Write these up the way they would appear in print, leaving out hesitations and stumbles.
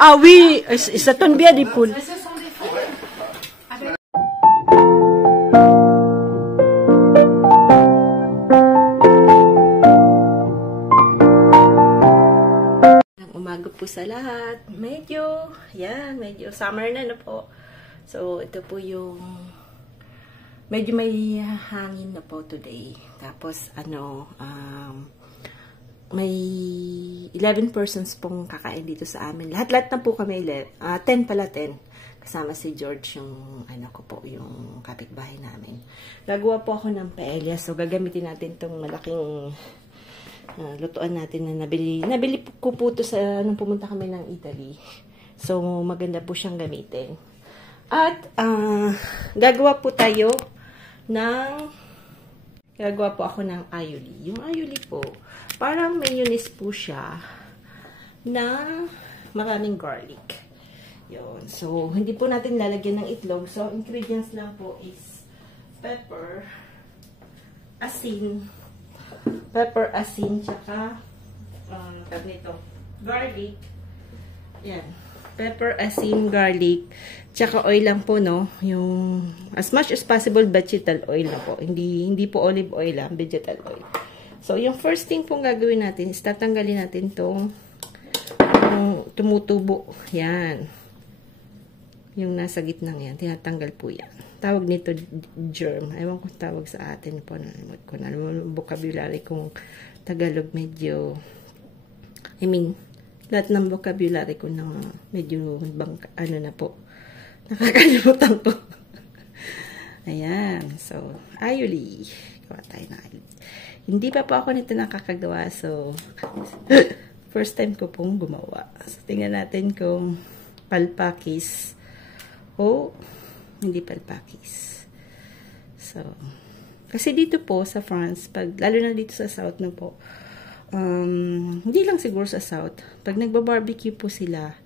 Ah oui, ça tombe bien des poules. Umaga po sa lahat. Medyo summer na po. So, ito po yung medyo may hangin na po today. Tapos, may 11 persons pong kakain dito sa amin. Lahat-lahat na po kami, 10 pala, 10. Kasama si George, yung, yung kapitbahay namin. Gagawa po ako ng paella. So, gagamitin natin tong malaking lutuan natin na nabili. Nabili ko po ito nung pumunta kami ng Italy. So, maganda po siyang gamitin. At, gagawa po ako ng aioli. Yung aioli po, parang mayonnaise po siya na maraming garlic. Yun. So, hindi po natin lalagyan ng itlog. So, ingredients lang po is pepper, asin, tsaka garlic. Yan. Pepper, asin, garlic, tsaka oil lang po, no? Yung, as much as possible, vegetal oil na po. Hindi po olive oil lang, vegetal oil. So, yung first thing pong gagawin natin is tatanggalin natin tong tumutubo. Yan. Yung nasa gitnang yan. Tinatanggal po yan. Tawag nito germ. Ewan ko tawag sa atin po. Nalimot ko na. Vocabulary kong Tagalog medyo, lahat ng vocabulary ko na medyo na po. Nakakalimutan ko. Ayan. So, aioli. Gawa tayo na aioli. Hindi pa po ako nito nakakagawa. So, first time ko pong gumawa. So, tingnan natin kung palpakis o hindi palpakis. So, kasi dito po sa France, lalo na dito sa South na po, hindi lang siguro sa South, pag nagba-barbecue po sila,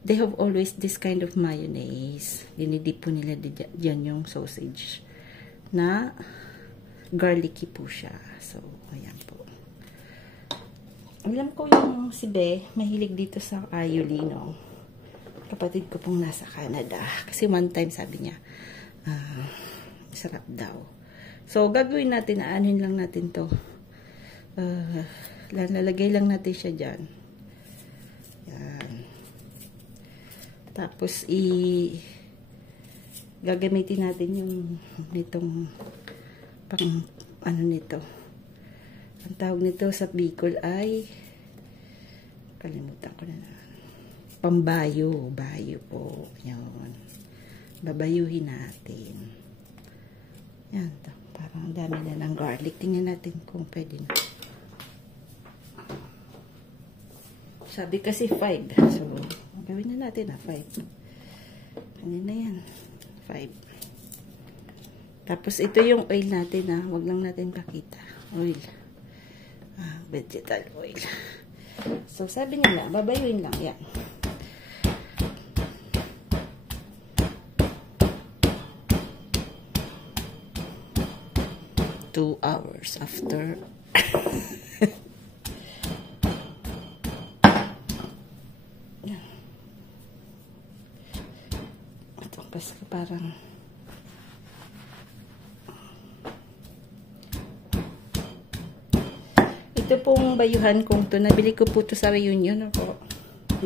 they have always this kind of mayonnaise. Dinidip po nila dyan yung sausage na garlicky po siya. So, ayan po. Alam ko yung si Be, mahilig dito sa aioli, no? Kapatid ko pong nasa Canada. Kasi one time sabi niya, sarap daw. So, gagawin natin, aanin lang natin to. Lalagay lang natin siya dyan. Yan. Tapos, gagamitin natin yung nitong nito. Ang tawag nito sa Bicol ay kalimutan ko na. Pambayo. Bayo po. Yan. Babayuhin natin. Yan. Parang dami na ng garlic. Tingnan natin kung pwede na. Sabi kasi 5. So, gawin na natin 5. Ano na yan? 5. Tapos, ito yung oil natin, Huwag lang natin pakita. Oil. Vegetal oil. So, sabi nila, babayuin lang. Yan. Two hours after. Yan. Ito, kasi parang ito pong bayuhan kong to. Nabili ko po to sa Reunion ako.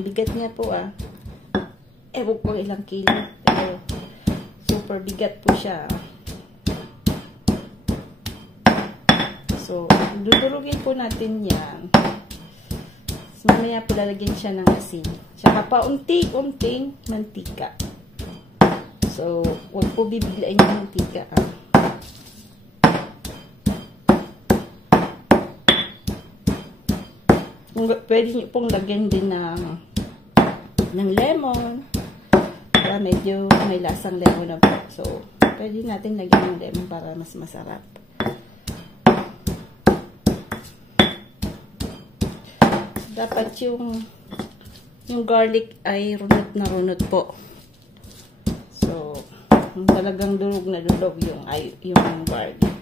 Bigat niya po Ewan ko ilang kilo. Pero super bigat po siya. So, dudurugin po natin yan. So, mamaya po lalagyan siya ng asin. Tsaka paunti-unting mantika. So, huwag po bibiglain yung mantika. Pwede nyo pong lagyan din ng lemon para medyo may lasang lemon na po. So, pwede natin lagyan ng lemon para mas masarap. Dapat yung garlic ay runot na runot po. So, talagang durog na durog yung garlic.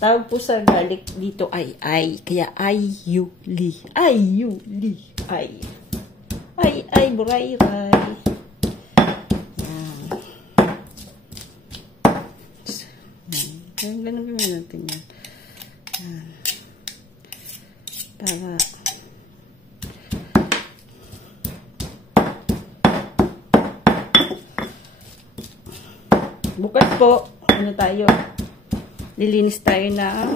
Tawag po sa garlic dito ay. Kaya ayuli. Ayuli. Ay, buray-ray. Yan. Ganun gawin natin yan. Yan. Para bukas po, ano tayo, lilinis tayo na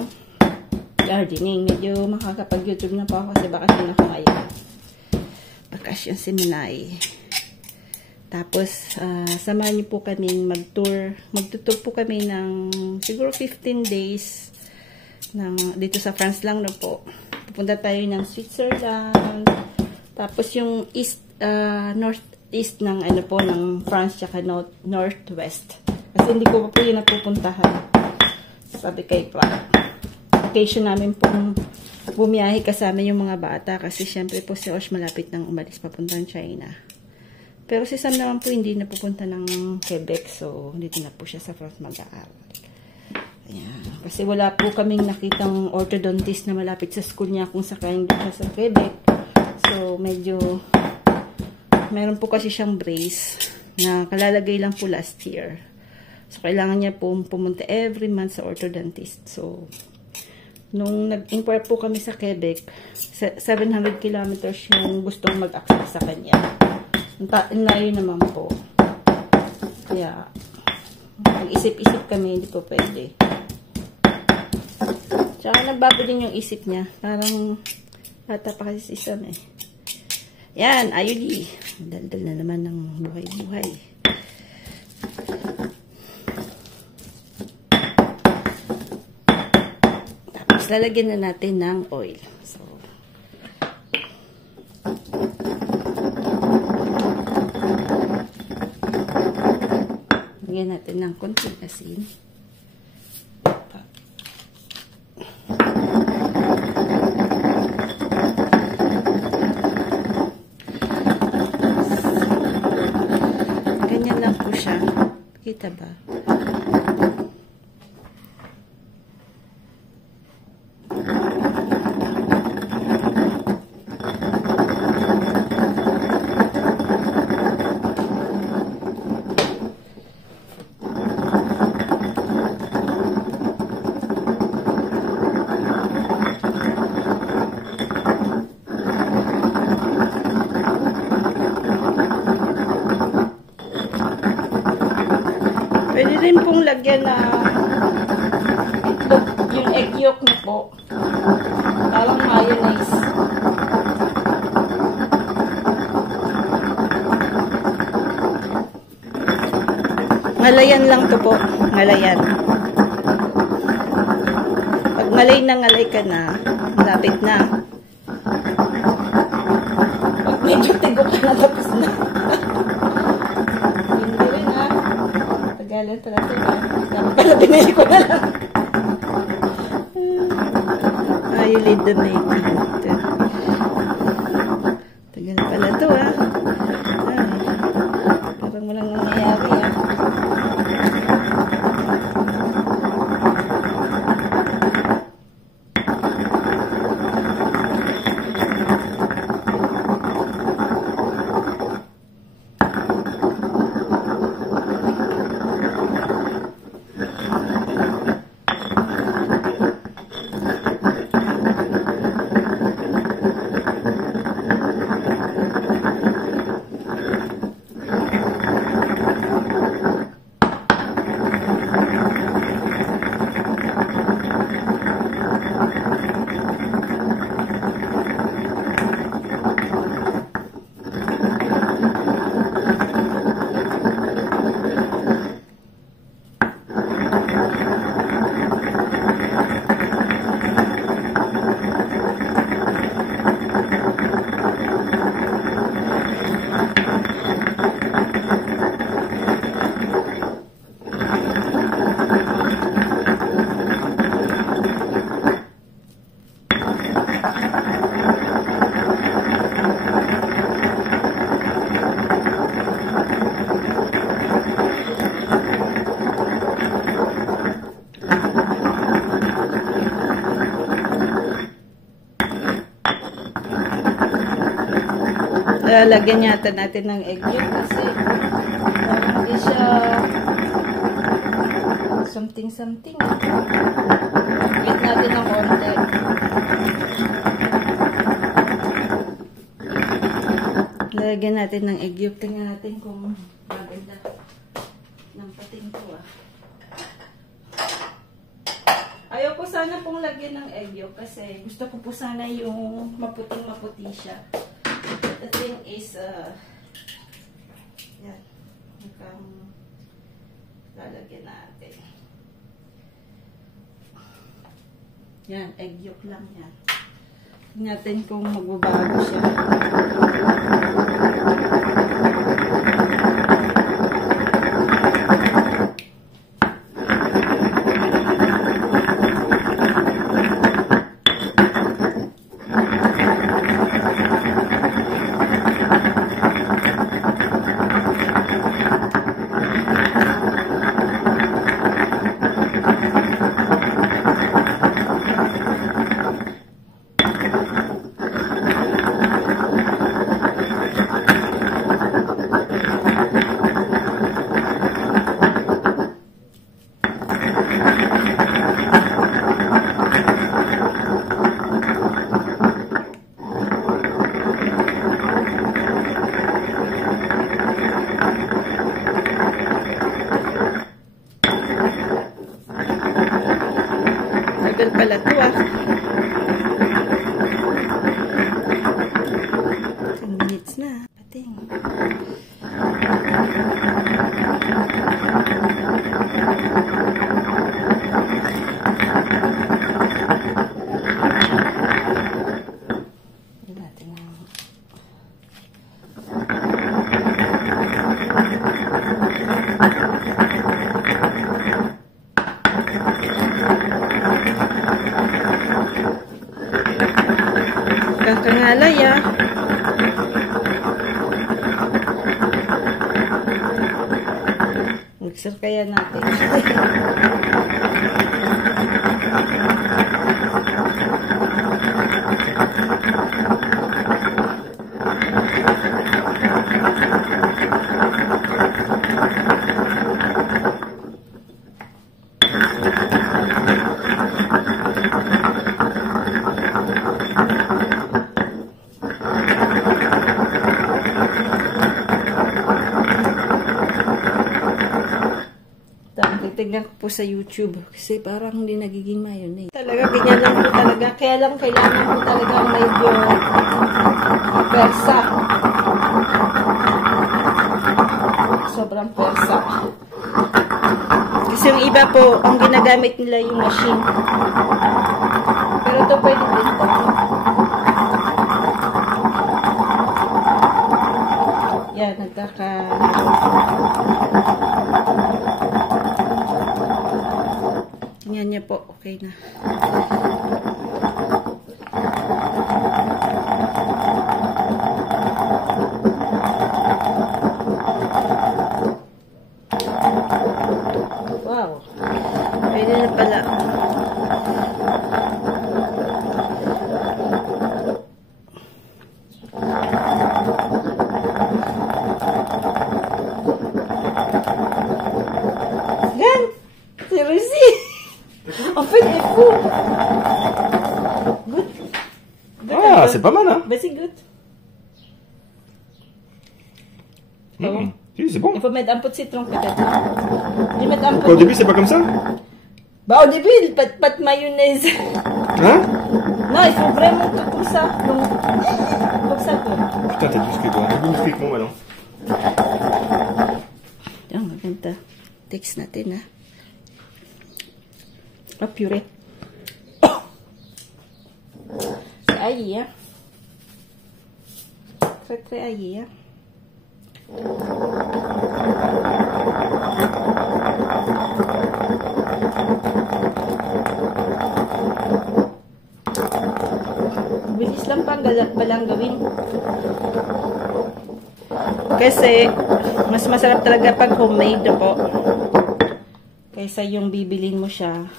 gardening. Medyo makakapag-YouTube na po ako kasi bakasyon ako ngayon. Bakasyon si Minay. Tapos, samahan niyo po kami mag-tour. Magtutour po kami ng siguro 15 days dito sa France lang na po. Pupunta tayo ng Switzerland. Tapos yung northeast ng ano po ng France tsaka northwest. Kasi hindi ko pa po yun napupuntahan. Sabi kay pa. Occasion namin pong bumiyahe kasama yung mga bata kasi syempre po si Osh malapit nang umalis papuntang China. Pero si Sam naman po hindi napupunta ng Quebec, so dito na po siya sa France mag-aaral. Ayan. Kasi wala po kaming nakitang orthodontist na malapit sa school niya kung sakaling dito sa Quebec. So medyo meron po kasi siyang brace na kalalagay lang po last year. So kailangan niya po pumunta every month sa orthodontist. So nung nag-inquire po kami sa Quebec, 700 kilometers yung gustong mag-access sa kanya. Ang layo naman po. Kaya, mag-isip-isip kami, hindi po pwede. Tsaka nagbago din yung isip niya. Parang, bata pa kasi si Sam eh. Yan, ayuli. Daldal na naman ng buhay-buhay. Tapos, lalagyan na natin ng oil. So, lagyan natin ng konting asin. Ganyan lang po siya. Kita ba? Pwede rin pong lagyan na yung egg yolk na po. Parang mayonnaise. Ngalayan lang to po. Ngalayan. Pag ngalay na ngalay ka na, malapit na. Pag medyo tigo ka na, tapos na. Galan pala ito. Dapat pala pinili ko na lang. You lead the making. Tagal pala ito ah. Parang walang nangyayari ah. Lalagyan yata natin ng egg yolk kasi hindi siya something. Wait natin ng konti. Lalagyan natin ng egg yolk. Tingnan natin kung maganda ng pating ko Ayaw ko sana pong lagyan ng egg yolk kasi gusto ko po sana yung maputing-maputi siya. The thing is, yan. Mukhang lalagyan natin. Yan, egg yolk lang yan. Tingnan natin kung magbabago siya. Tagal pala ito 10 minutes na. Pating. Kakangalay Mixer kaya natin. Tignan ko po sa YouTube kasi parang hindi nagiging mayonnaise. Talaga, ganyan lang po talaga. Kaya lang kailangan po talaga medyo persa. Sobrang persa. Kasi yung iba po, ang ginagamit nila yung machine. Pero ito pwede din po. Yan, Tingnan niya po, okay na. Wow. Pwede na pala. Gan! Seriously! Open F4. Good. Ah, c'est pas mal, hein? Ben, c'est good. Si, c'est bon. Il faut mettre un peu de citron, peut-être. Je vais mettre un peu. Au début, c'est pas comme ça? Bah, au début, pas de mayonnaise. Hein? Non, il faut vraiment tout comme ça. Donc, comme ça, quoi. Putain, t'as plus que toi. T'as plus que moi, maintenant. Yan, maganda. Text natin, ha. Puree. Ayi, ha. Tre ayi, ha. Bilis lang palang gawin. Kasi, mas masarap talaga pag homemade po. Kaysa yung bibilin mo siya.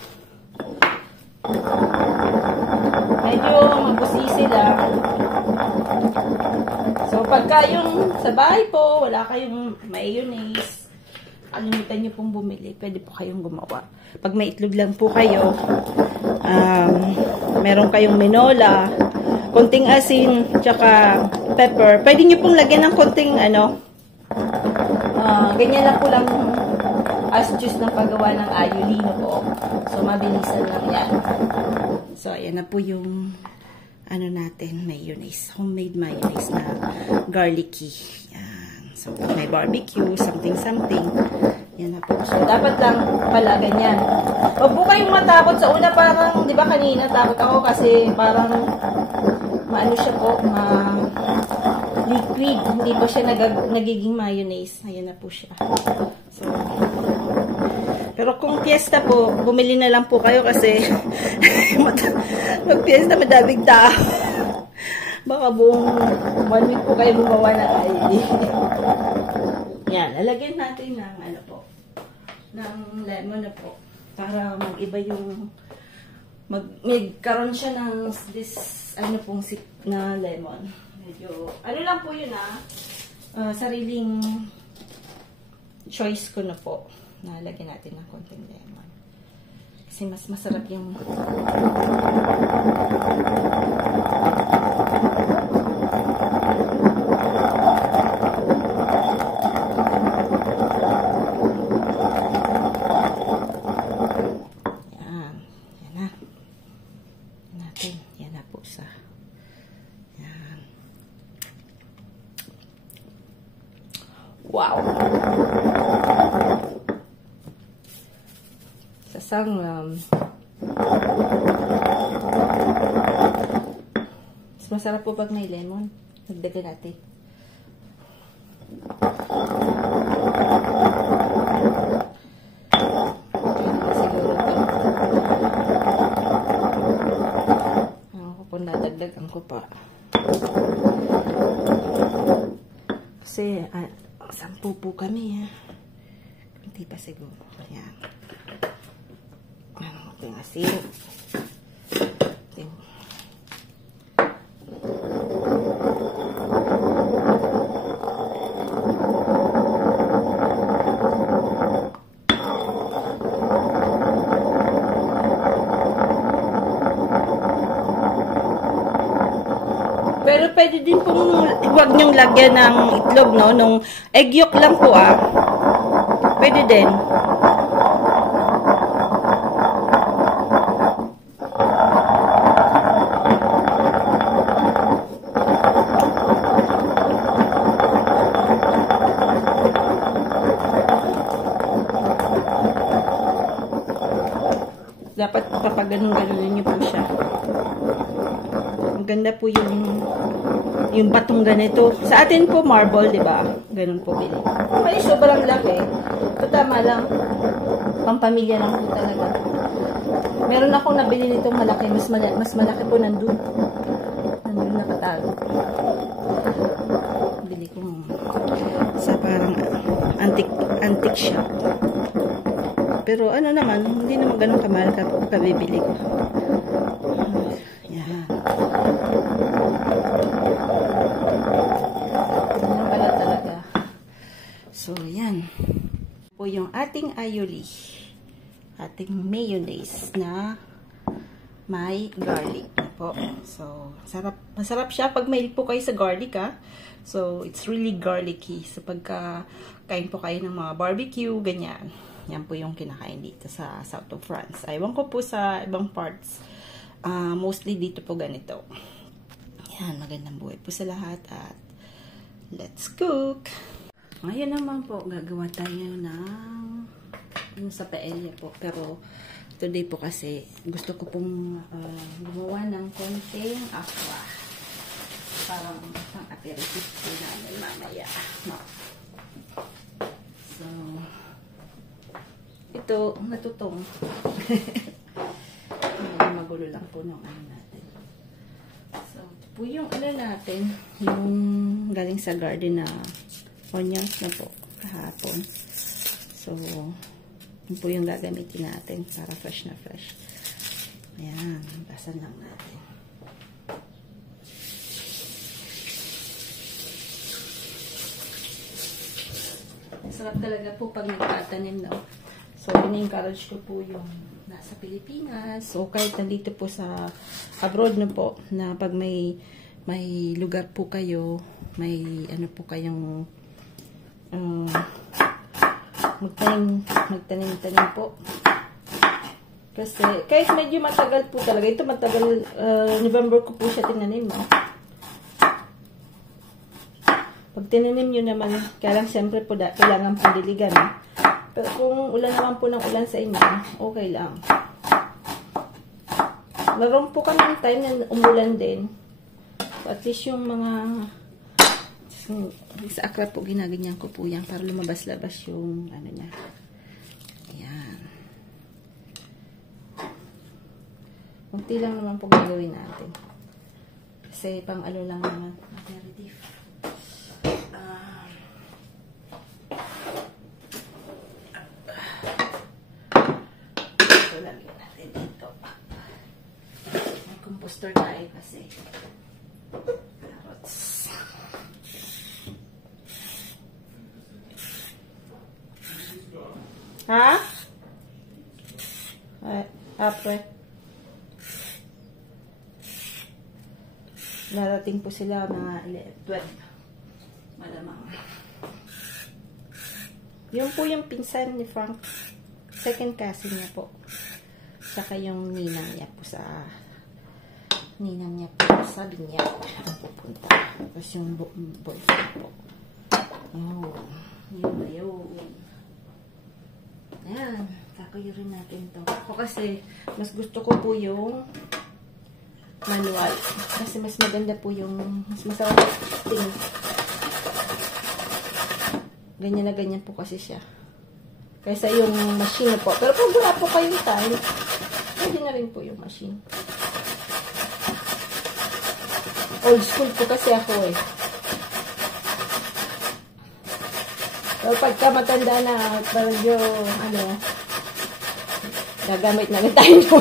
Medyo mabusisi lang. So, pagka pagka yung sa bahay po, wala kayong mayonnaise, kalimutan nyo pong bumili, pwede po kayong gumawa. Pag may itlog lang po kayo, meron kayong minola, konting asin, tsaka pepper. Pwede nyo pong lagyan ng konting, ganyan lang po lang as juice ng paggawa ng ayolino po. So, mabilisan lang yan. So, ayan na po yung natin, mayonnaise. Homemade mayonnaise na garlicky. Yan. So, may barbecue, something. Yan na po. So, dapat lang pala ganyan. Huwag po kayong matakot sa una, parang, di ba kanina, takot ako kasi parang, siya po, liquid. Hindi po siya nagiging mayonnaise. Ayan na po siya. So, pero kung piyesta po, bumili na lang po kayo kasi mag-piyesta madaming tao. Baka buong 1 week po kayo gumawa ng ID. Yan, lalagyan natin ng ng lemon na po. Para mag-iba yung magkaroon siya ng pong sip na lemon. Medyo, lang po yun sariling choice ko na po. Nalagyan natin ng konting lemon. Kasi mas masarap yung yan na po sa yan. Wow! Sasang mas masarap po pag may lemon. Nagdagan natin. Nadagdagan ko pa. Kasi 10 po kami hindi pa siguro. Ayan. Ito yung asin. Pero pwede din pong huwag nyong lagyan ng itlog, no? Nung egg yolk lang po, Pwede din. Dapat papaganon-ganon niyo po siya. Ganda po yung batong ganito. Sa atin po marble, 'di ba? Ganun po bili. May sobrang laki. Ito tama lang. Pampamilya lang po talaga. Meron akong nabili nitong malaki, mas malaki po nandun nakatago. Bili ko sa parang antique shop. Pero naman, hindi naman ganun kamahal kabibili ko. Yan. Ganyan pala talaga. So, yan. Po yung ating aioli. Ating mayonnaise na may garlic po. So, masarap siya pag may po kayo sa garlic, So, it's really garlicky. So, pagka kain po kayo ng mga barbecue, ganyan. Yan po yung kinakain dito sa South of France. Aywan ko po sa ibang parts. Mostly dito po ganito. Yan, magandang buhay po sa lahat at let's cook! Ngayon naman po, gagawa tayo ng yung sa paella po. Pero today po kasi gusto ko pong gumawa ng konting aqua. Parang pang aperitif po namin mamaya. No. So, ito, natutong. Magulo lang po ng natin. So, ito po yung natin, yung galing sa garden na onions na po, kahapon. So, yun po yung gagamitin natin para fresh na fresh. Ayan, basan lang natin. Masarap talaga po pag nagtatanim, no? So, ini-encourage ko po yung nasa Pilipinas. So, kahit nandito po sa abroad na po, na pag may lugar po kayo, may ano po kayong magtanim po. Kasi, kahit medyo matagal po talaga, ito matagal, November ko po siya tinanim, no? Pag tinanim nyo naman, kaya lang siyempre po kailangan pong diligan, no? Pero kung ulan naman po ng ulan sa inyo, okay lang. Naroon po kami ng time na umulan din. So, at least yung mga sa akra po, ginaganyan ko po yan para lumabas-labas yung ano niya. Ayan. Kunti lang naman po gagawin natin. Kasi pang ano lang naman. Aperitif. Ito lagyan natin dito. May composter tayo kasi. Carrots. Ha? Apre. Narating po sila mga 12. Malamang. Yun po yung pinsan ni Frank. Second cousin niya po. Saka yung ninang niya po sabi niya ang pupunta. Tapos yung boyfriend po. Oh, yun. Ayan, kakayurin natin to. Ako kasi, mas gusto ko po yung manual. Kasi mas maganda po yung, mas masarap tingin. Ganyan na ganyan po kasi siya. Kaysa yung machine po. Pero kung wala po kayong time, pwede na rin po yung machine. Old school po kasi ako eh. So, pagka matanda na, medyo, gagamit na rin tayo.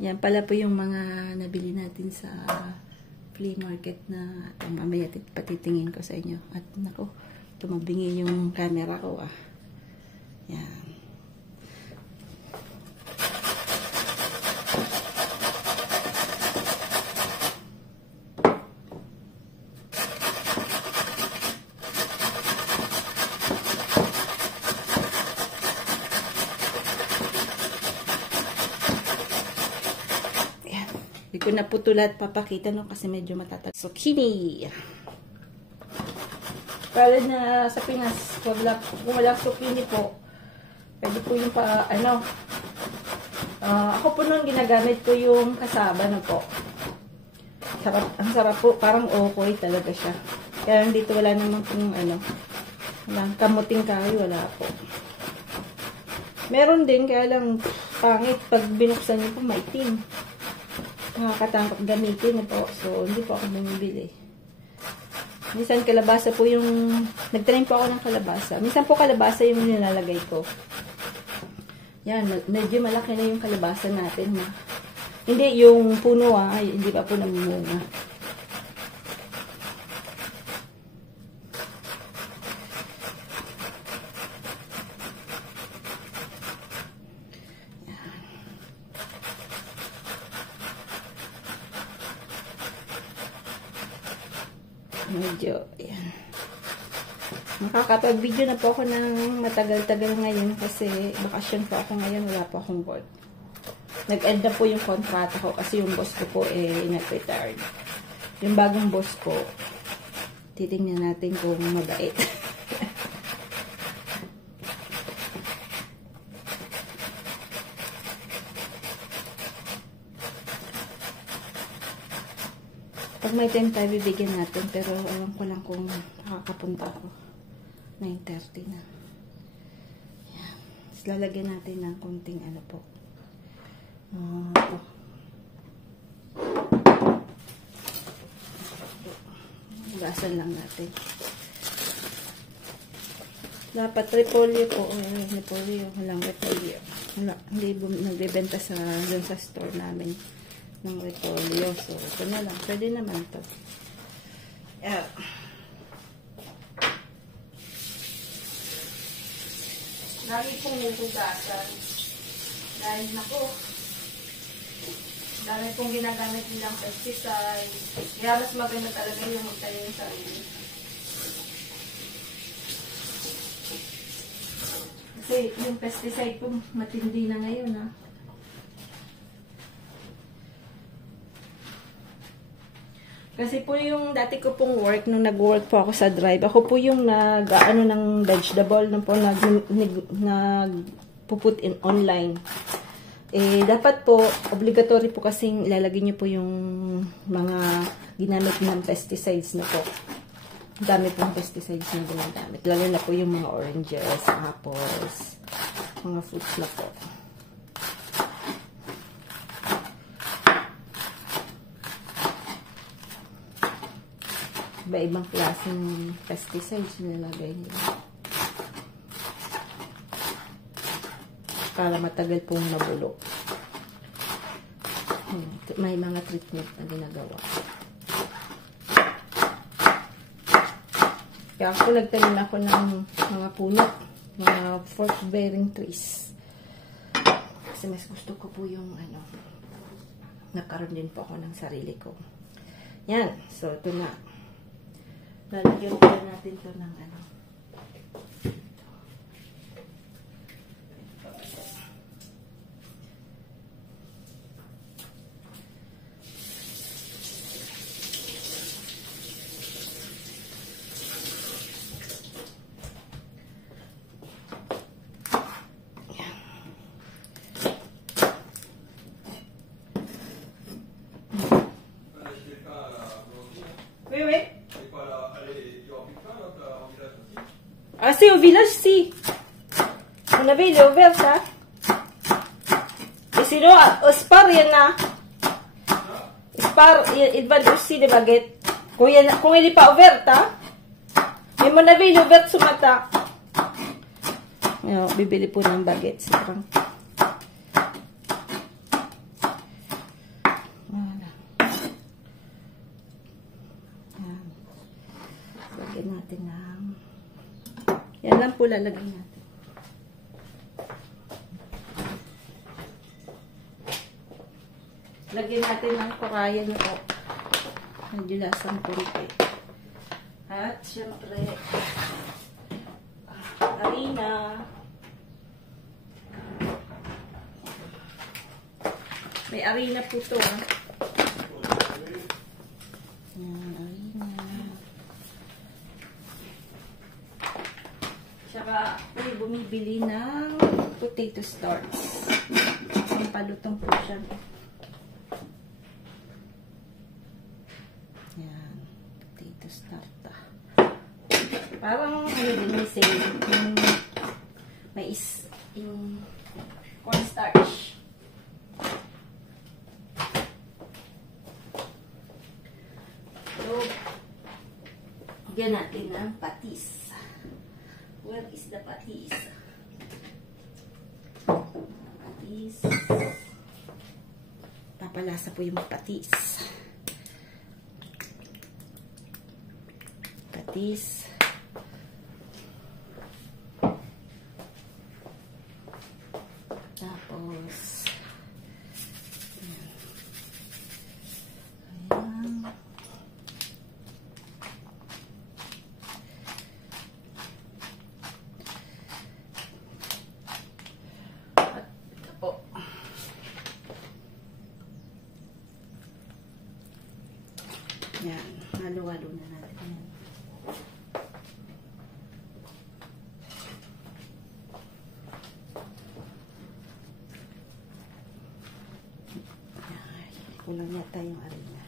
Yan pala po yung mga nabili natin sa flea market na mamaya patitingin ko sa inyo. At nako, tumabingi yung camera ko ah. Yan. Hindi ko na putulat papakita no kasi medyo matatag. Zucchini. Para na sa Pinas, kung walang zucchini po, pwede po yung ako po nun ginagamit ko yung kasaba na po. Ang sarap po, parang okoy talaga siya. Kaya dito wala naman kung walang kamuting kahoy, wala po. Meron din, kaya lang pangit pag binuksan nyo po maitim. Nakakatangkap gamitin na po. So, hindi po ako bumibili. Minsan kalabasa po yung, nagtanim po ako ng kalabasa. Minsan po kalabasa yung nilalagay ko. Yan, medyo malaki na yung kalabasa natin. Hindi, yung puno hindi pa po namumunga. Medyo, ayan. Makakapag-video na po ako ng matagal-tagal ngayon kasi bakasyon po ako ngayon, wala po akong work. Nag-end na po yung kontrata ko kasi yung boss ko po nag-retired. Yung bagong boss ko, titingnan natin kung mabait. Pag may time tayo, bibigyan natin. Pero alam ko lang kung makakapunta ako. 9:30 na. Yan. Tapos lalagyan natin ng konting po. Hugasan lang natin. Dapat repolyo po. Repolyo. Walang repolyo. Hindi nagbibenta dun sa store namin. ng repolyo. So, ito na lang. Pwede naman to. Yeah. Lagi pong huhugasan. Dahil nako, dami pong ginagamit nilang pesticide. Kaya mas maganda talaga yung magtanim yung sarili. Kasi yung pesticide po matindi na ngayon, ha. Kasi po yung dati ko pong work, nung nag-work po ako sa drive, ako po yung nag-ano ng vegetable na po nag-puput in online. Eh, dapat po, obligatory po kasing ilalagay niyo po yung mga ginamit ng pesticides na po. Dami pong pesticides na ginagamit. Lalo na po yung mga oranges, apples, mga fruits na po. Iba-ibang klaseng pesticides nilagay nila. Para matagal pong mabulo. May mga treatment na ginagawa. Kaya ako nagtanim ako ng mga puno, mga fruit-bearing trees. Kasi mas gusto ko po yung ano, nagkaroon din po ako ng sarili ko. Yan. So, ito na. Lalagyan po natin ito ng ano. Ah, sì, au village, sì. On avait, il est ouvert, ça. Et sinon, au Spar, il y en a. Spar, ils vendent aussi des baguettes. Quand il n'est pas ouvert, hein. Mais mon avis, il est ouvert ce matin. Ayan, bibili po ng baguette si Frank. Wala. Ayan. Lagyan natin ng... Yan lang po lalagyan natin. Lagyan natin ng korayan po. Medyo lasang kunti. At syempre, harina. May harina po ito, ha. Yan, harina. Tsaka, bumibili ng potato starch. Pampalutong po siya. Yan, potato starch. Parang, ano din may say, yung mais, yung cornstarch. So, bigyan natin ng patis. Where is the patis? Patis. Papalasa po yung patis. Patis. Tapos, ayan. At ito po. Yan, halo-halo na natin yan. Kulang yata yung harina.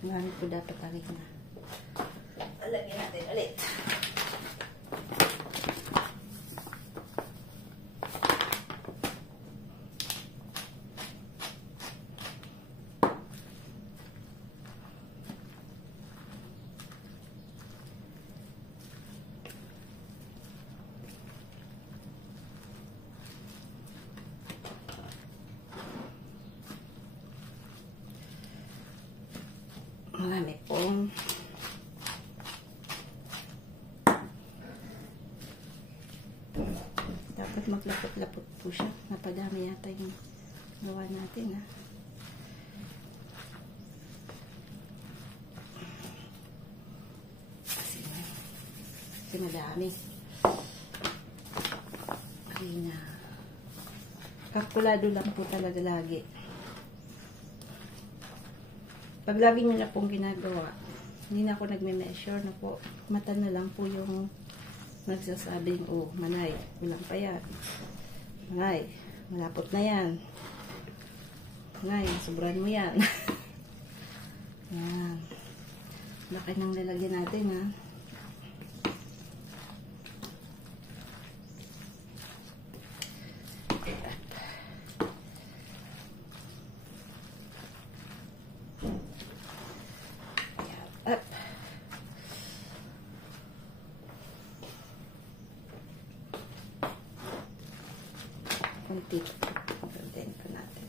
Gamit ko dapat harina. Lagyan natin ulit. Dapat maglapot-lapot po siya. Napadami yata yung gawa natin, ha. Kasi madami. Okay na. Kalkulado lang po talaga lagi. Pag lagi nyo na pong ginagawa, hindi na ako nagme-measure na po. Mata na lang po yung nagsasabing, oh, Manay, kulang pa yan. Manay, malapot na yan. Manay, sobrahan mo yan. Yan. Laki nang lalagyan natin, ha. Up. Kunti. Pagdain ko natin.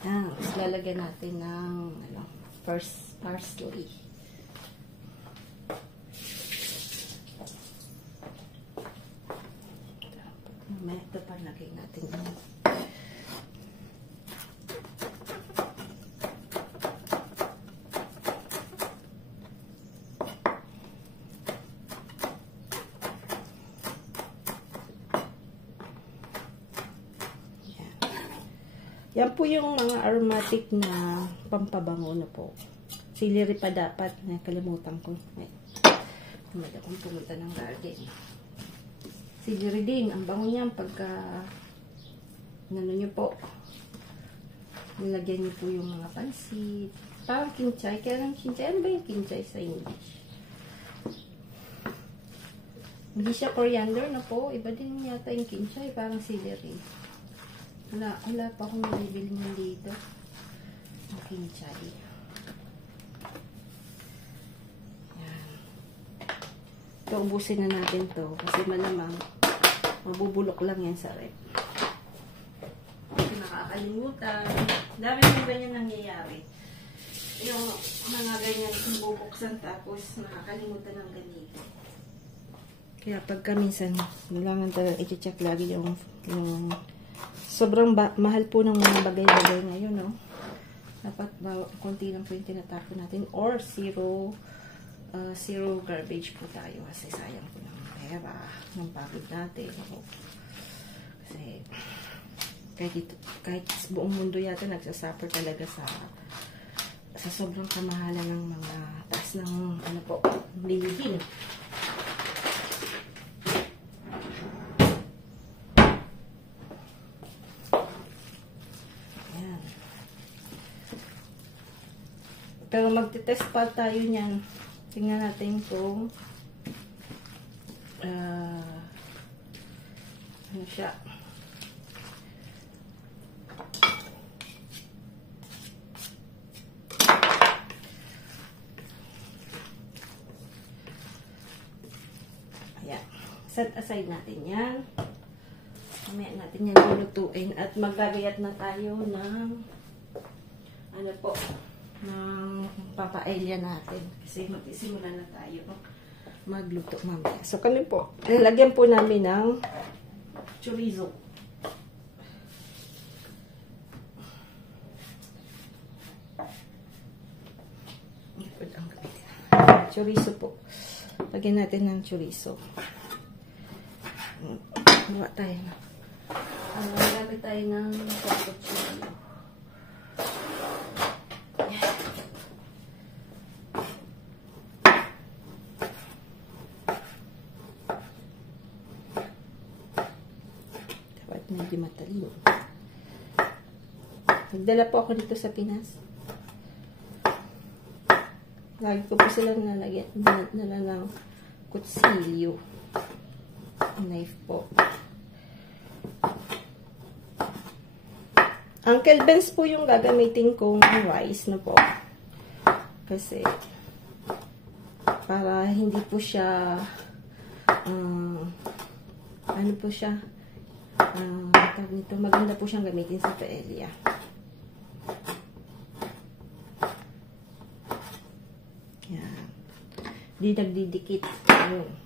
Ayan. Tapos lalagyan natin ng first parsley. Ito pa lagay natin yan. Yan po yung mga aromatic na pampabango na po. Celery pa dapat. Nakalimutan ko. Ay, tumada kong pumunta ng garden. Celery din. Ang bango niyan pagka ano nyo po. Nilagyan nyo po yung mga pansit. Parang kinchay. Kaya lang kinchay. Ano ba yung kinchay sa English? Hindi siya coriander na po. Iba din yata yung kinchay. Parang celery. Wala pa akong nabibili niyan dito. Ang kinchay. Yan. Ito, ubusin na natin to. Kasi malamang mabubulok lang yan sa rep. Kasi nakakalimutan. Dami yung ganyan nangyayari. Yung mga ganyan bubuksan tapos nakakalimutan ng ganito. Kaya pagka minsan, kailangan talaga i-check lagi yung sobrang mahal po ng mga bagay-bagay ngayon, no? Dapat konti lang po yung tinatapon natin or zero garbage po tayo kasi sayang po ng pera, ng pagod natin. Kasi kahit buong mundo yata nagsasuffer talaga sa sobrang kamahalan ng mga taas ng bilihin. Pero magte-test pa tayo niyan. Tingnan natin kung ano siya. Ayan. Set aside natin yan. Mamaya natin yan lulutuin at magagayat na tayo ng ano po, ng papaelya natin. Kasi magsisimula na tayo magluto mamaya. So kami po, lalagyan po namin ng chorizo. Chorizo po. Lagyan natin ng chorizo. Gawa tayo na. Gamit tayo ng chorizo. Medyo matalino. Nagdala po ako dito sa Pinas. Lagi ko po silang nalagyan ng kutsilyo. Knife po. Uncle Ben's po yung gagamitin kong rice na po. Kasi para hindi po siya ano po siya maganda po siyang gamitin sa paella. Yan. Hindi nagdidikit. Ayun.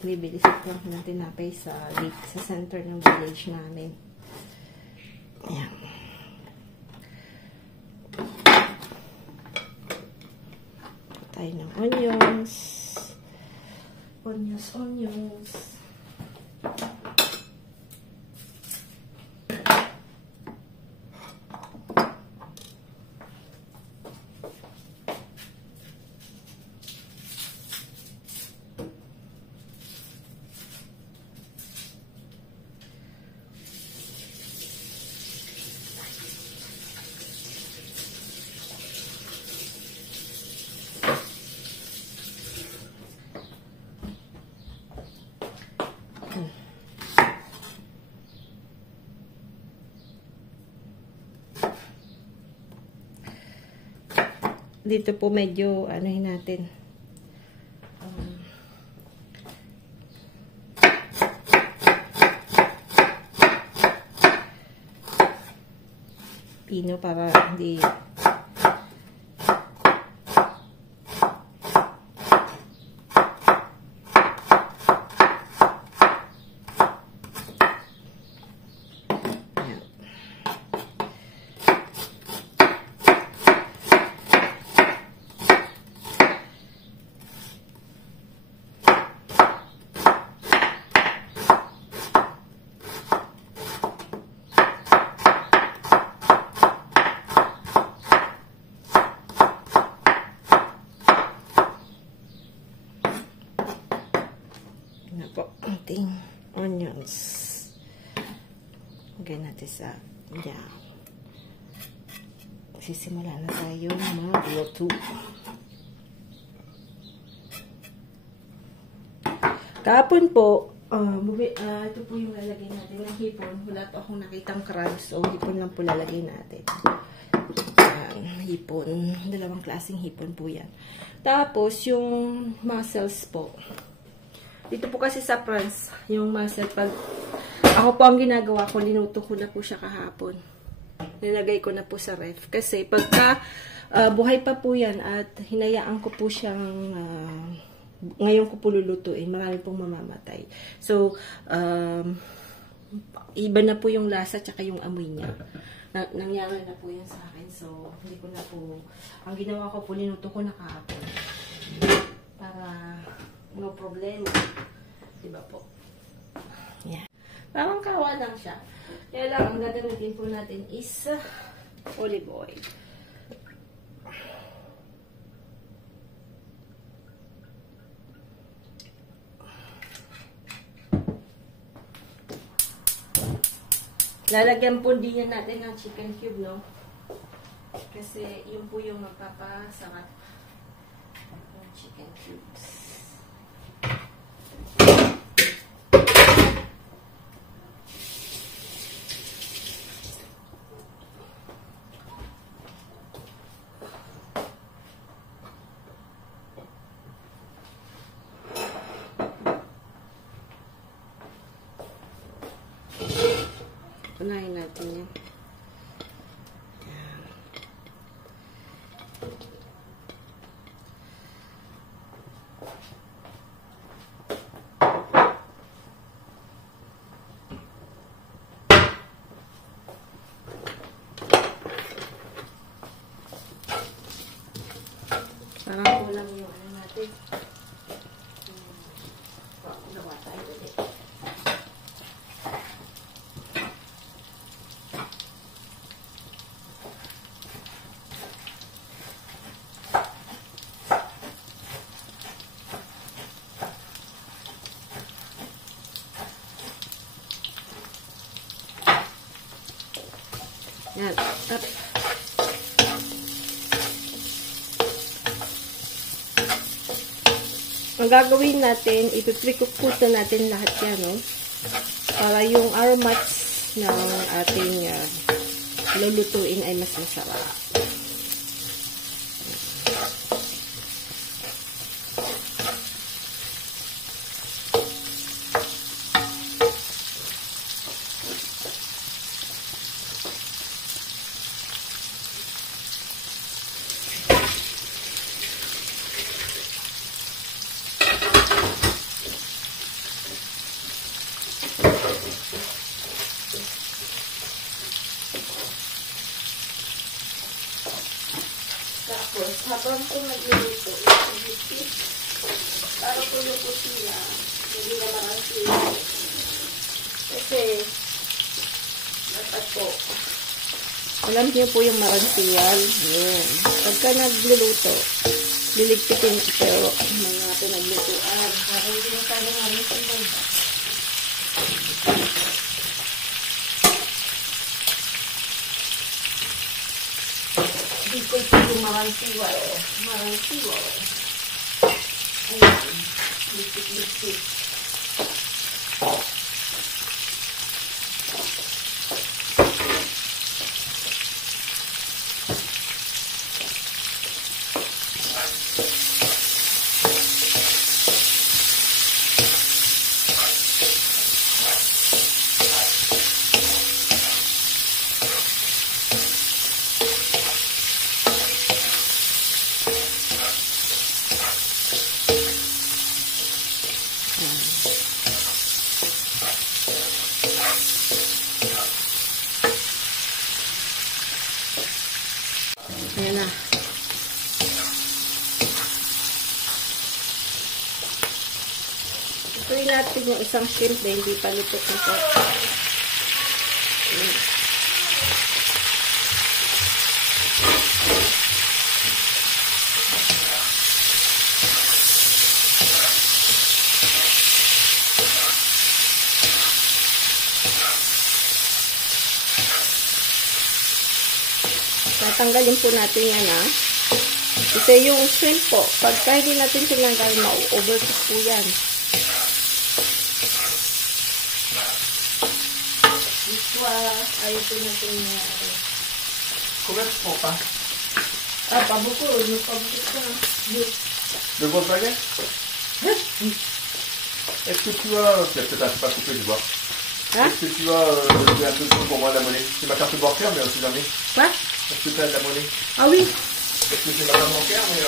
Bibili sa truck ng tinapay sa center ng village namin. Ayan. Tayo ng onions. Onions. Dito po medyo anuhin natin. Pino para hindi po ating onions. Lagyan natin sa yan. Sisimula na tayo magluto. Kahapon po, ito po yung lalagay natin ng hipon. Wala po akong nakitang crabs, so hipon lang po lalagay natin. Hipon. Dalawang klaseng hipon po yan. Tapos, yung mussels po. Dito po kasi sa France, yung mussel, pag ako po ang ginagawa ko, linuto ko na po siya kahapon. Nilagay ko na po sa ref. Kasi pagka buhay pa po yan at hinayaan ko po siyang ngayon ko po lulutuin, marami pong mamamatay. So, iba na po yung lasa tsaka yung amoy niya. Nangyari na po yan sa akin. So, hindi ko na po, ang ginawa ko po, linuto ko na kahapon. Para no problema. Diba po? Yan. Parang kawa lang siya. Kaya lang, ang gagamitin po natin is olive oil. Lalagyan po din natin ng chicken cube, no? Kasi yun po yung magpapasarap ng chicken cubes. Unahin natin yan. Parang kulang yung ano natin. Gawa tayo ulit. Yan. Up. Ang gagawin natin, ipiprikook po natin lahat yan, no? Para yung aromas ng ating lulutuin ay mas masarap. Tapos, habang ko nagluluto, para ko yung kusina, hindi naman ang sila. Kasi, dapat po, alam niyo po yung marantiwal. Yun. Pagka nagluluto, liligpitin ito mga pinaglutuan. Para hindi na tayo marantiwal. Dito ito yung marantiwal. Marantiwal. Ayan. Lipit-lipit. Ayan na. Ituloy natin yung isang shrimp na hindi pa lupot nito. Tatanggalin po natin yan, ha. Kasi yung shrimp po, pagka hindi natin tinanggal, ma-overcook po yan. Iswa, ayaw po natin yan. Combien tu prends pas? Ah, pas beaucoup, pas beaucoup. Le Volkswagen? Est-ce que tu as... Peut-être que tu pas coupé, tu vois. Hein? Est-ce que tu as un peu de temps pour moi la monnaie? C'est ma carte bancaire, mais on sait jamais. Quoi? Est-ce que tu as de la monnaie? Ah oui. Est-ce que c'est ma carte bancaire, mais...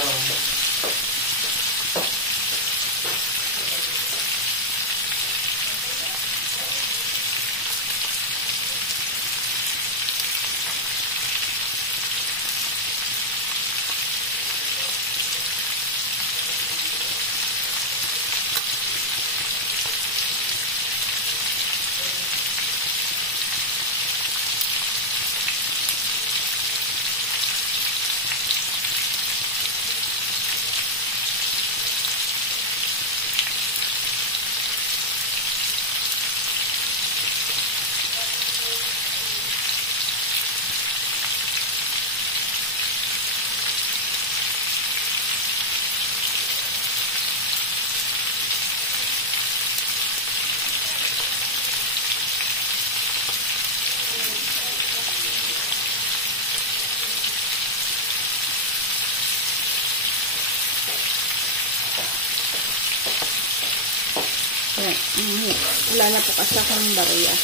Wala na po kasi akong barya.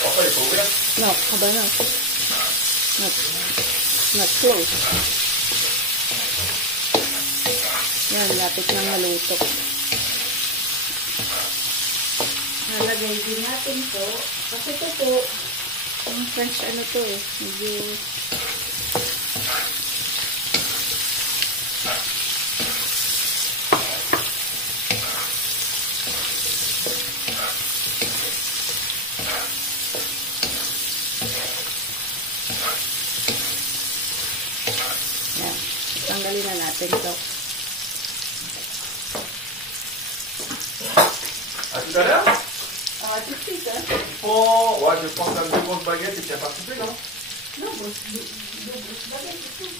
Papa, il est pas ouvert? No, haba na. Not close. Yan, lapit ng maluto. Nalagay din natin to. Kasi ito po, yung French ano to eh. Medyo... Yan. Tanggalin na natin to. À tout à l'heure? Tout de suite, hein? Oh, ouais, je pense à deux grosses baguettes et tu n'as pas coupé, non? No, deux grosses baguettes, c'est tout.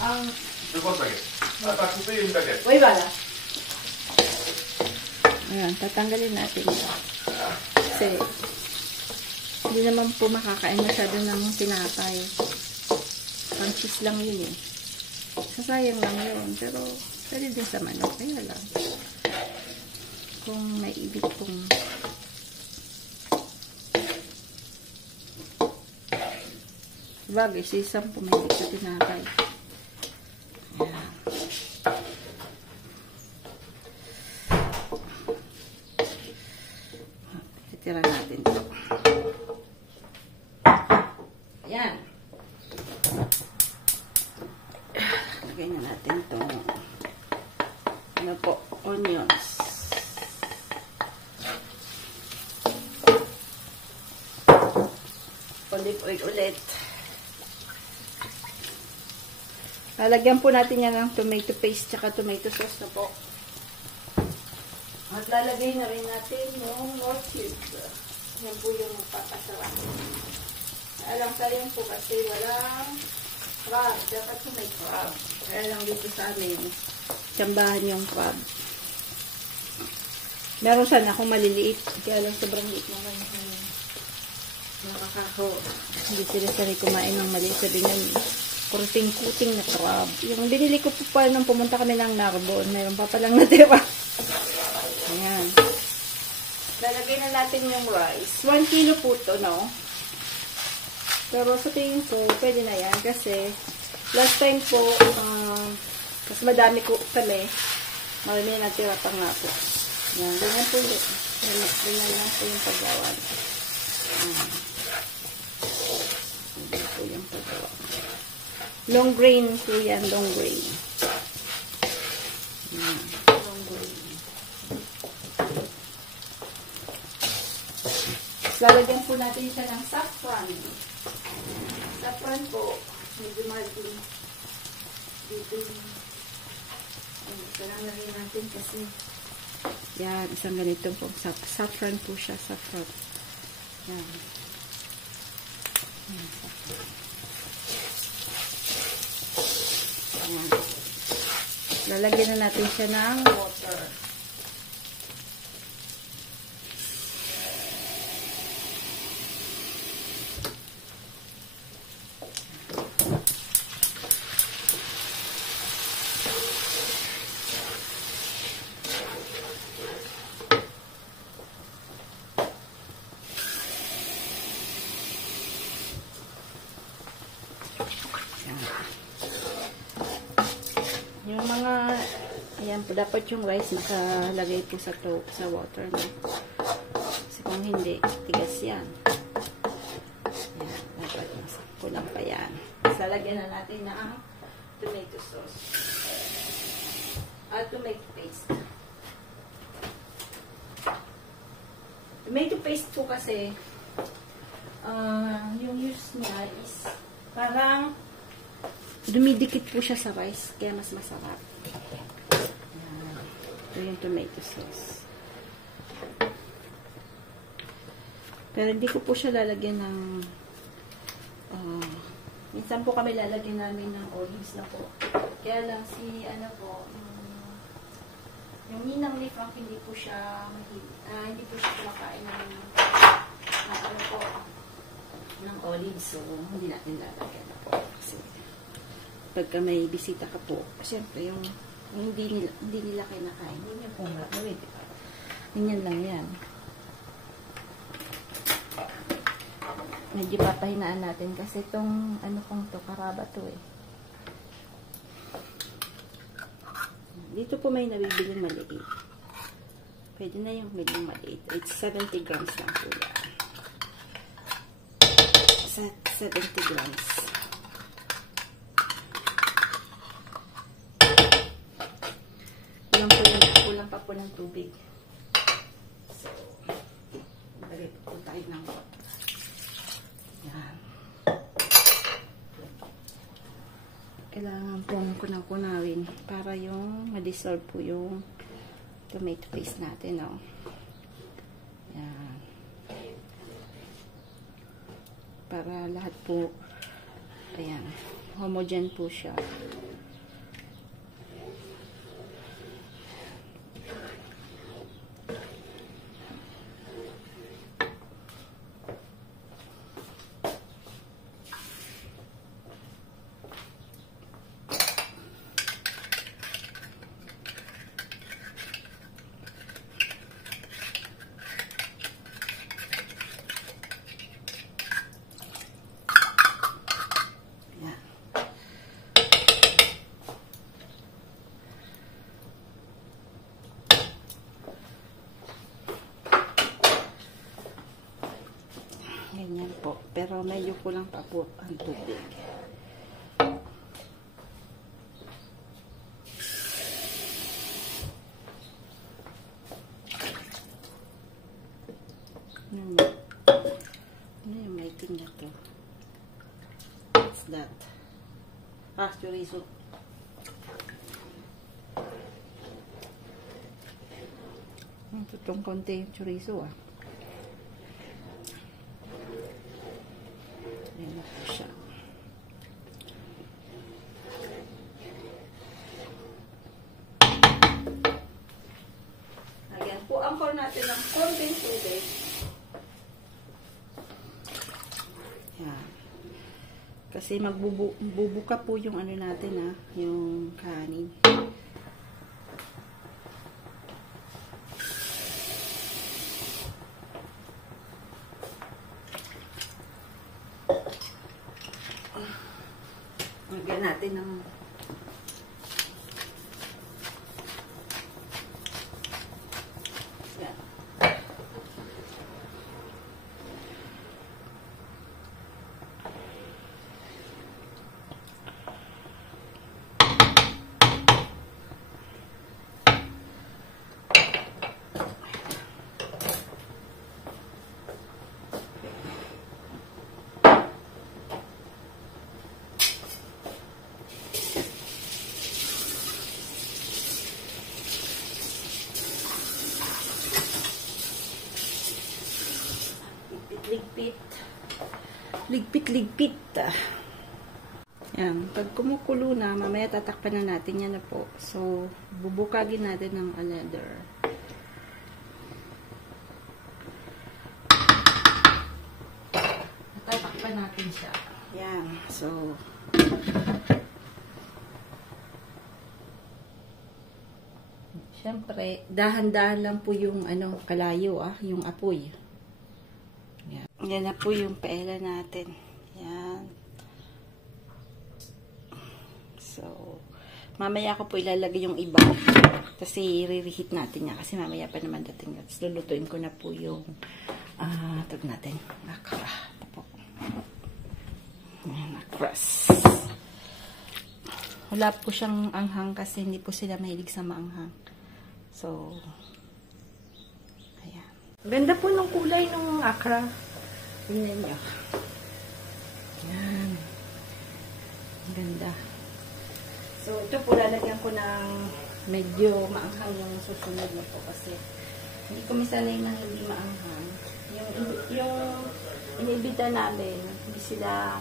Ang Deux grosses baguettes. Ah, t'as coupé une baguette. Uy, wala. Ayan, tatanggalin natin ito. Kasi, hindi naman po makakain masyado ng tinapay. Ang cheese lang yun eh. Sasayang lang yun. Pero, pwede din sa manok. Kaya lang. Kung may ibig pong bagay, sisam pumilig sa tinapay. Ayan. Titira natin ito. Ayan. Lagay na natin ito. Ano po? Onions. Olive oil ulit. Lalagyan po natin yan ng tomato paste tsaka tomato sauce na po. At lalagay na rin natin yung more cubes. Yan po yung papasarap. Alam sayang po kasi walang crab. Dapat po may crab. Kaya lang dito sa amin, tsambahan yung crab. Meron sana akong maliliit. Kaya lang sobrang liit naman. Nakakako. Hindi sila sanay kumain ng maliit. Sabi nga, kuting-kuting na crab. Yung binili ko po pa nung pumunta kami ng Narbonne. Mayroon pa palang natira. Ayan. Lalagay na natin yung rice. 1 kilo po ito, no? Pero sa tingin ko, pwede na yan. Kasi, last time po, mas madami ko kami. Marami natira pa nga po. Ayan. Ganyan po yun. Ganyan lang po yung paggawa. Ganyan po yung paggawa. Long grain po yan, long grain. Long grain. Lalagyan po natin siya ng saffron. Saffron po, medyo malaki. Dito. Ito lang lagyan natin kasi yan, isang ganito po. Saffron po siya, saffron. Yan. Yan, saffron. Ayan. Lalagyan na natin siya ng water. Yung mga, ayan po, dapat yung rice nakalagay po sa water, no? Kasi kung hindi, tigas yan. Ayan, dapat kulang pa yan. Salagyan na natin ng tomato sauce. At tomato paste. Tomato paste po kasi, yung use niya is parang dumidikit po siya sa rice, kaya mas masarap. Ito yung tomato sauce. Pero hindi ko po siya lalagyan ng minsan po kami lalagyan namin ng olives na po. Kaya lang ano po, yung ninang ni Frank, hindi po siya hindi po siya kumakain ng ng olives, so hindi natin lalagyan na po. Kasi pagka may bisita ka po, siyempre yung hindi nila kinakain, hindi niya po gawin. Ganyan lang yan. Medyo papahinaan natin kasi itong ano pong to, karaba to eh. Dito po may nabibiling maliit. Pwede na yung biling maliit. It's 70 grams lang po yan. 70 grams. Kulang pa po ng tubig. So, lagay po tayo ng water. Yan. Kailangan pong kunawin para yung ma-dissolve po yung tomato paste natin, no? Yan. Para lahat po, ayan, homogen po siya. Pero medyo kulang pa po ang tubig. Ano yung maitim na to? What's that? Chorizo. Tutong konti yung chorizo Ayan na po siya. Ayan po, angkor natin ng konting tubig. Ayan. Kasi magbubuka po yung ano natin yung kanin. Lagyan natin ng yan. Ligpit. Yan. Pag kumukulo na, mamaya tatakpan na natin yan na po. So, bubukagin natin ng another. Tatakpan natin siya. Yan. So, syempre, dahan-dahan lang po yung kalayo, yung apoy. Yan na po yung paella natin. Yan. So, mamaya ko po ilalagay yung iba. Kasi i-reheat natin niya. Kasi mamaya pa naman dating. Tapos lulutuin ko na po yung tag natin. Akra. Ito po. Yan, akras. Wala po siyang anghang kasi hindi po sila mahilig sa maanghang. So, ayan. Ganda po ng kulay ng akra. Tingnan nyo. Yan. Ang ganda. So, ito po lalagyan ko ng medyo maanghang yung susunod na po kasi hindi ko misanay ng hindi maanghang. Yung inibita namin, hindi sila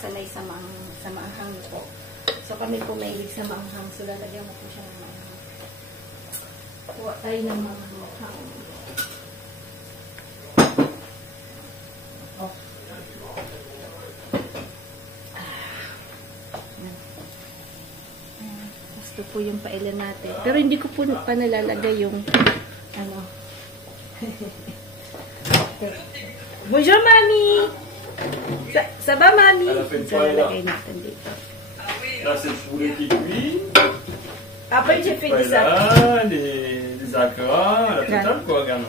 sanay sa maanghang po. So, kami po mahilig sa maanghang. So, lalagyan mo po siya ng maanghang. Kuha tayo ng maanghang. Oh. Gusto po yung paella natin. Pero hindi ko po pa nalalagay yung Bonjour, Mami! Ça va, Mami? Ilalagay natin dito. Là, c'est le poulet qui cuit. Après, j'ai fait des Voilà, les acras, la totale, quoi, regarde.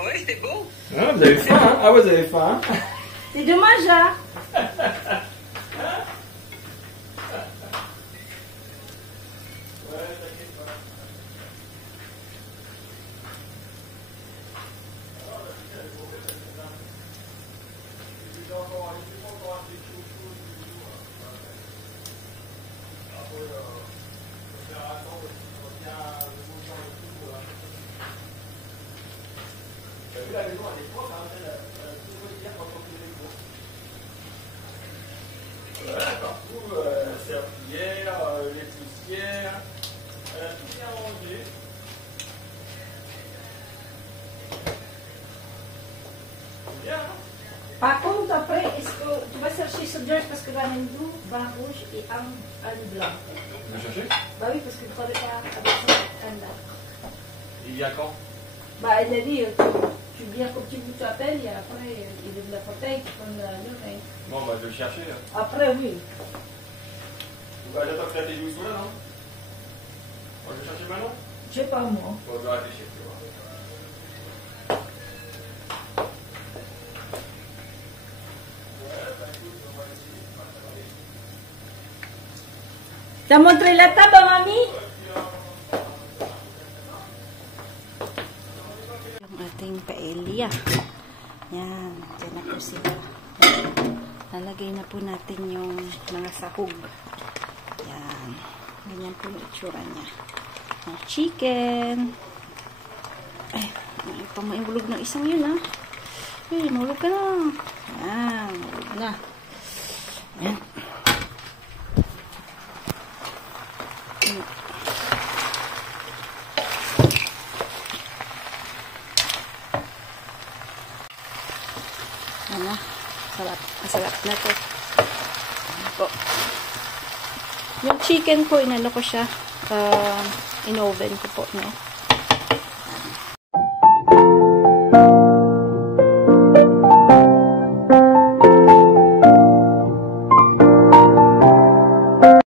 Ouais, c'était beau. Ah, vous avez faim, hein? Ah, vous avez faim, hein? C'est dommage, hein? Partout, serpillière, les poussières, tout bien rangé. C'est bien, hein? Par contre, après, est-ce que tu vas chercher ce George parce que là, il y a un vin rouge et un blanc. Vous le cherchez? Bah oui, parce que tu n'avais pas avec un blanc. Il vient quand? Bah, elle a dit, tu viens comme tu t'appelles et après, il donne la bouteille, tu prends l'oreille. Bon, bah, je vais le chercher. Là. Après, oui. Bah, j'attends que la télé soit là, non? On va le chercher maintenant? Je sais pas, moi. Bon, je vais réfléchir, tu vois. Sa Montrealata ba, Mami? Yung ating paella. Yan. Diyan na po sila. Lalagay na po natin yung mga sahog. Yan. Ganyan po yung itsura niya. Ang chicken. Ay, may pamaihulog ng isang yun, ha? Ay, mahulog ka na. Yan. Mahulog na. Yan. Ano? Sarap. Masarap na to. Ano po? Yung chicken po, inano ko siya. In-oven ko po, no?